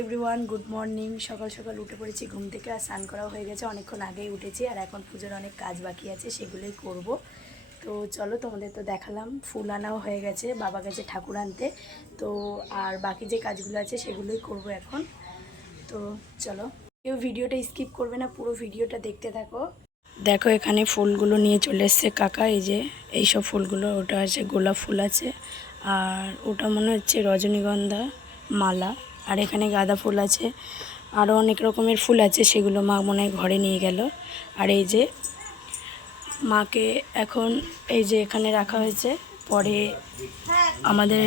Everyone, good morning. সকাল সকাল উঠে পড়েছি ঘুম থেকে, আর স্নান করাও হয়ে গেছে, অনেকক্ষণ আগেই উঠেছি। আর এখন পুজোর অনেক কাজ বাকি আছে, সেগুলোই করব। তো চলো, তোমাদের তো দেখালাম, ফুল আনাও হয়ে গেছে, বাবা গেছে ঠাকুর আনতে। তো আর বাকি যে কাজগুলো আছে সেগুলোই করব এখন। তো চলো, কেউ ভিডিওটা স্কিপ করবে না, পুরো ভিডিওটা দেখতে থাকো। দেখো, এখানে ফুলগুলো নিয়ে চলে এসছে কাকা। এই যে এইসব ফুলগুলো, ওটা আছে গোলাপ ফুল আছে, আর ওটা মনে হচ্ছে রজনীগন্ধা মালা, আর এখানে গাঁদা ফুল আছে, আরও অনেক রকমের ফুল আছে, সেগুলো মা মনে হয় ঘরে নিয়ে গেল। আর এই যে মাকে এখন এই যে এখানে রাখা হয়েছে, পরে আমাদের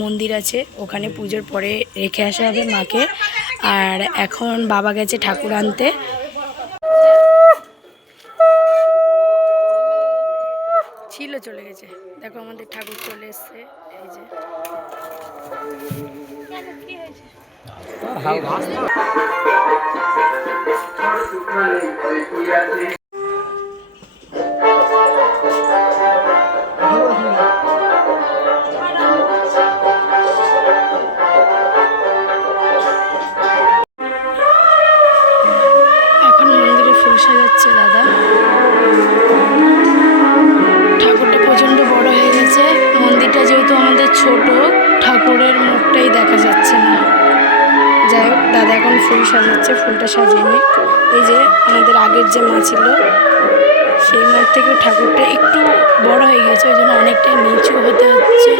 মন্দির আছে, ওখানে পুজোর পরে রেখে আসা হবে মাকে। আর এখন বাবা গেছে ঠাকুর আনতে। ছিল চলে গেছে, দেখো আমাদের ঠাকুর চলে এসছে। এই যে এখন মন্দিরে ফুল সাজাচ্ছে দাদা। ঠাকুরটা প্রচণ্ড বড় হয়ে গেছে, মন্দিরটা যেহেতু আমাদের ছোট, ঠাকুরের মুখটাই দেখা যাচ্ছে না। যাই হোক, দাদা এখন ফুল সাজাচ্ছে, ফুলটা সাজিয়ে নিই। এই যে আমাদের আগের যে মা ছিল, সেই মার থেকে ঠাকুরটা একটু বড় হয়ে গেছে, ওই জন্য অনেকটাই নিচু হতে হচ্ছে।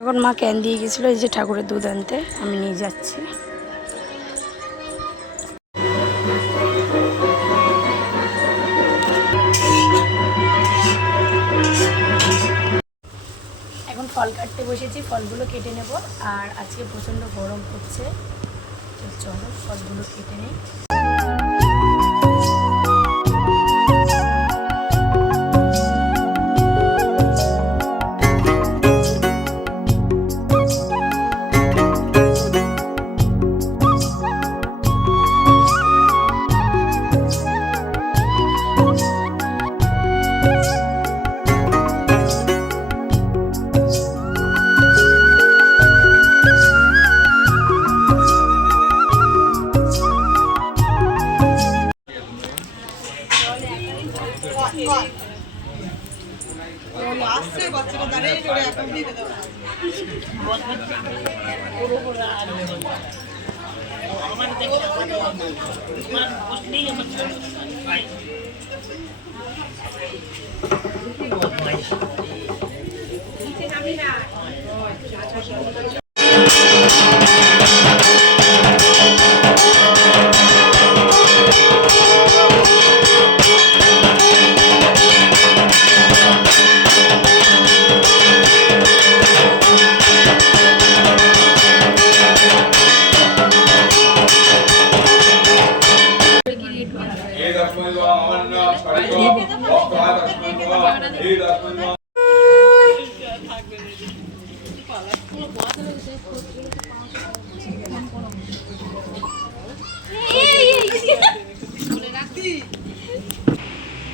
এখন মা ক্যান দিয়ে গেছিলো এই যে ঠাকুরের দুধ আনতে, আমি নিয়ে যাচ্ছি। এখন ফল কাটতে বসেছি, ফলগুলো কেটে নেব। আর আজকে প্রচণ্ড গরম হচ্ছে, তো চলো ফলগুলো কেটে নিই।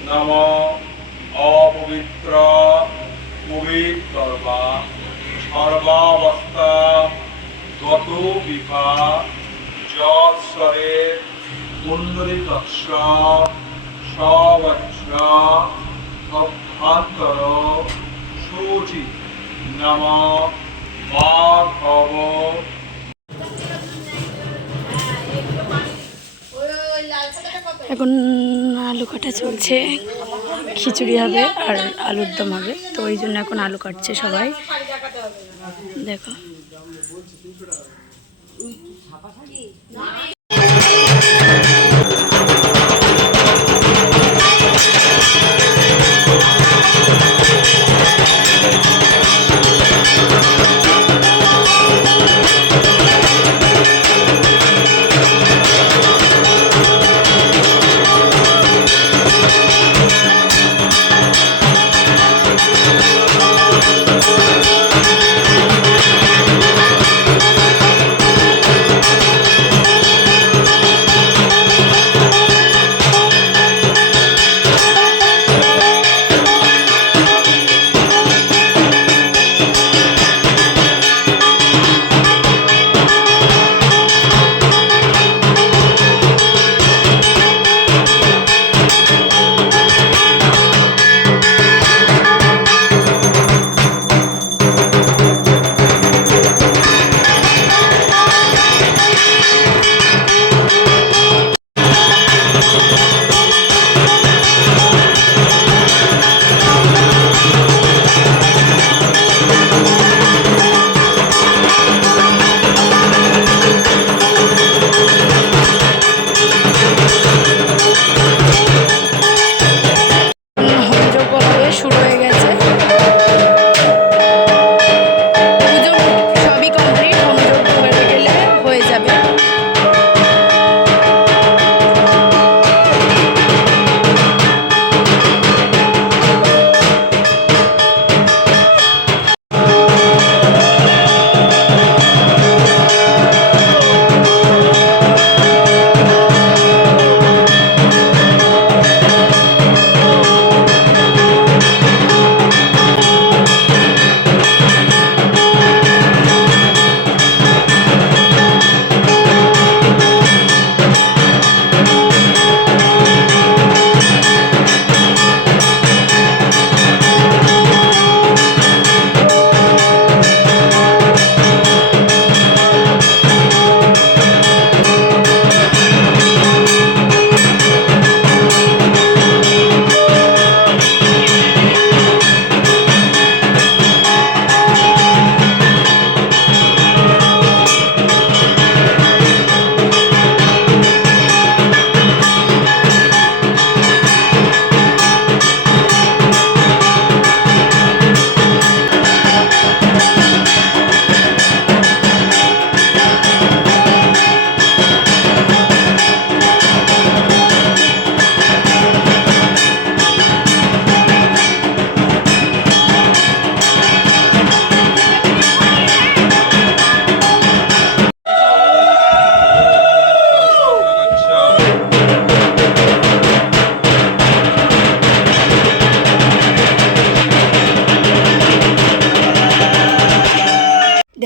নম অপবিত্র পবিত্রবা সর্বাবস্থা গত বিভা যৎসরে কুণ্ডলিতস্য সবচ্ছ অভ্যন্তর শুচি নম মাধব। এখন আলু কাটা চলছে, খিচুড়ি হবে আর আলুর দম হবে, তো ওই জন্য এখন আলু কাটছে সবাই। দেখো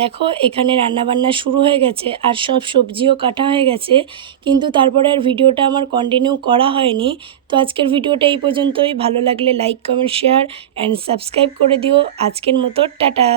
দেখো এখানে রান্নাবান্না শুরু হয়ে গেছে আর সব সবজিও কাটা হয়ে গেছে, কিন্তু তারপরে আর ভিডিওটা আমার কন্টিনিউ করা হয়নি। তো আজকের ভিডিওটা এই পর্যন্তই। ভালো লাগলে like comment share and subscribe করে দিও। আজকের মতো টাটা।